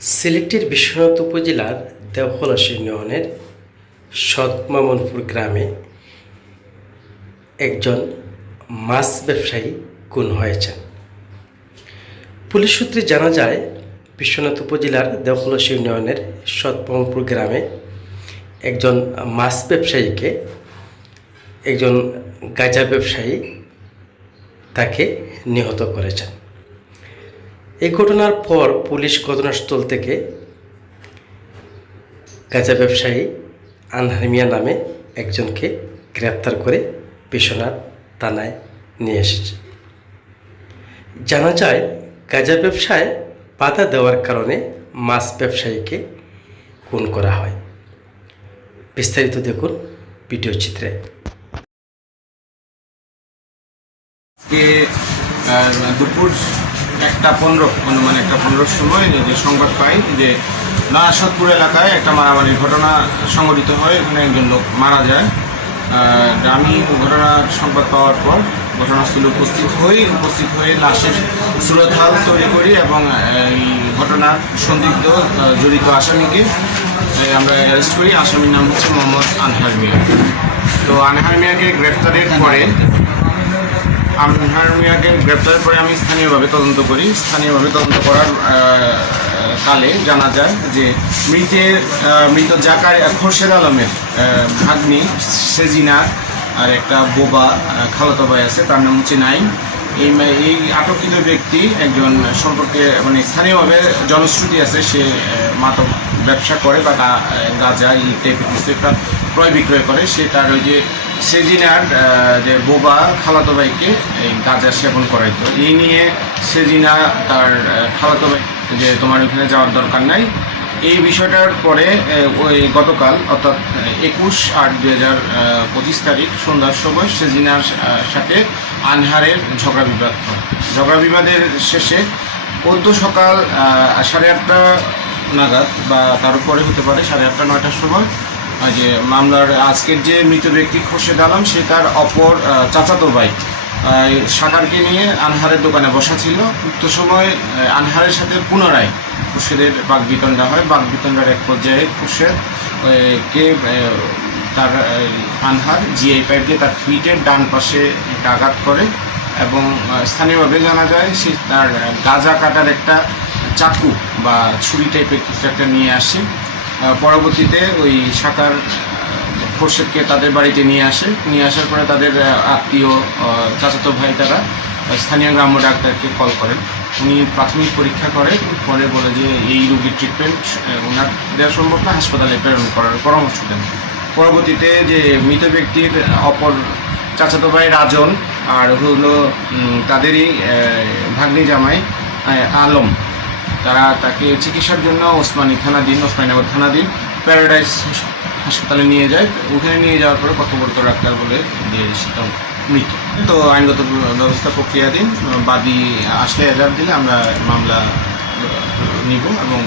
সিলেটের বিশ্বনাথ উপজেলার দেওখলাস ইউনিয়নের সৎমামনপুর গ্রামে একজন মাছ ব্যবসায়ী খুন হয়েছেন। পুলিশ সূত্রে জানা যায়, বিশ্বনাথ উপজেলার দেওখলাস ইউনিয়নের সৎমামনপুর গ্রামে একজন মাছ ব্যবসায়ীকে একজন গাঁজা ব্যবসায়ী তাকে নিহত করেছেন। এই ঘটনার পর পুলিশ ঘটনাস্থল থেকে গাঁজা ব্যবসায়ী আনহার মিয়া নামে একজনকে গ্রেপ্তার করে বিশ্বনাথ থানায় নিয়ে এসেছে। জানা যায়, গাঁজা ব্যবসায় বাধা দেওয়ার কারণে মাছ ব্যবসায়ীকে খুন করা হয়। বিস্তারিত দেখুন ভিডিও চিত্রে। দুপুর একটা পনেরো মানে একটা পনেরোর সময় যে সংবাদ পাই যে নারাসদপুর এলাকায় একটা মারামারির ঘটনা সংঘটিত হয়, এখানে একজন লোক মারা যায়। আমি ঘটনার সংবাদ পাওয়ার পর ঘটনাস্থলে উপস্থিত হই, উপস্থিত হয়ে লাশের সুরতহাল তৈরি করি এবং এই ঘটনার সন্দিগ্ধ জড়িত আসামিকে আমরা অ্যারেস্ট করি। আসামির নাম হচ্ছে মোহাম্মদ আনহার মিয়া। তো আনহার মিয়াকে গ্রেফতারের পরে মিয়াকে গ্রেপ্তারের পরে আমি স্থানীয়ভাবে তদন্ত করি। স্থানীয়ভাবে তদন্ত করার কালে জানা যায় যে মৃতের মৃত জাকার খোরশেদ আলমের ভাগ্নি সেজিনা আর একটা বোবা খালাতো ভাই আছে, তার নাম হচ্ছে নাইম। এই এই আটককৃত ব্যক্তি একজন সম্পর্কে মানে স্থানীয়ভাবে জনশ্রুতি আছে, সে মাদক ব্যবসা করে বা গাঁজা এই একটা ক্রয় বিক্রয় করে। সে তার ওই যে সেজিনার যে বোবা খালাতো ভাইকে এই গাঁজা সেবন করাইতো। এই নিয়ে সেজিনা তার খালাতো ভাই, যে তোমার ওইখানে যাওয়ার দরকার নাই। এই বিষয়টার পরে ওই গতকাল, অর্থাৎ একুশ আট দুই হাজার পঁচিশ তারিখ সন্ধ্যার সময় সেজিনার সাথে আনহারের ঝগড়া বিবাদ ঝগড়া বিবাদের শেষে পদ্য সকাল সাড়ে আটটা নাগাদ বা তার উপরে হতে পারে সাড়ে আটটা, নয়টার সময় যে মামলার আজকের যে মৃত ব্যক্তি খোরশেদ আলম, সে তার অপর চাচাতো ভাই। সাকারকে নিয়ে আনহারের দোকানে বসা ছিল। উক্ত সময় আনহারের সাথে পুনরায় খুরশেদের বাঘ বিতণ্ডা হয়। বাঘ বিতণ্ডার এক পর্যায়ে খুরশেদ কে তার আনহার জিআই পাইপ দিয়ে তার ফিটের ডান পাশে আঘাত করে এবং স্থানীয়ভাবে জানা যায় সে তার গাঁজা কাটার একটা চাকু বা ছুরি টাইপের কিছু একটা নিয়ে আসে। পরবর্তীতে ওই সাকার খোরশেদকে তাদের বাড়িতে নিয়ে আসে। নিয়ে আসার পরে তাদের আত্মীয় চাচাতো ভাই তারা স্থানীয় গ্রাম্য ডাক্তারকে কল করেন। উনি প্রাথমিক পরীক্ষা করে পরে বলে যে এই রোগীর ট্রিটমেন্ট ওনার দেওয়া সম্ভব না, হাসপাতালে প্রেরণ করার পরামর্শ দেন। পরবর্তীতে যে মৃত ব্যক্তির অপর চাচাতো ভাই রাজন আর হলো তাদেরই ভাগ্নি জামাই আলম তারা তাকে চিকিৎসার জন্য ওসমানী থানাধীন ওসমানীনগর থানাধীন প্যারাডাইস হাসপাতালে নিয়ে যায়। ওখানে নিয়ে যাওয়ার পরে কর্তব্যরত ডাক্তার বলে দিয়ে সেটা মৃত। তো আইনগত ব্যবস্থা প্রক্রিয়াধীন বাদী আসলে এজার দিলে আমরা মামলা নিব এবং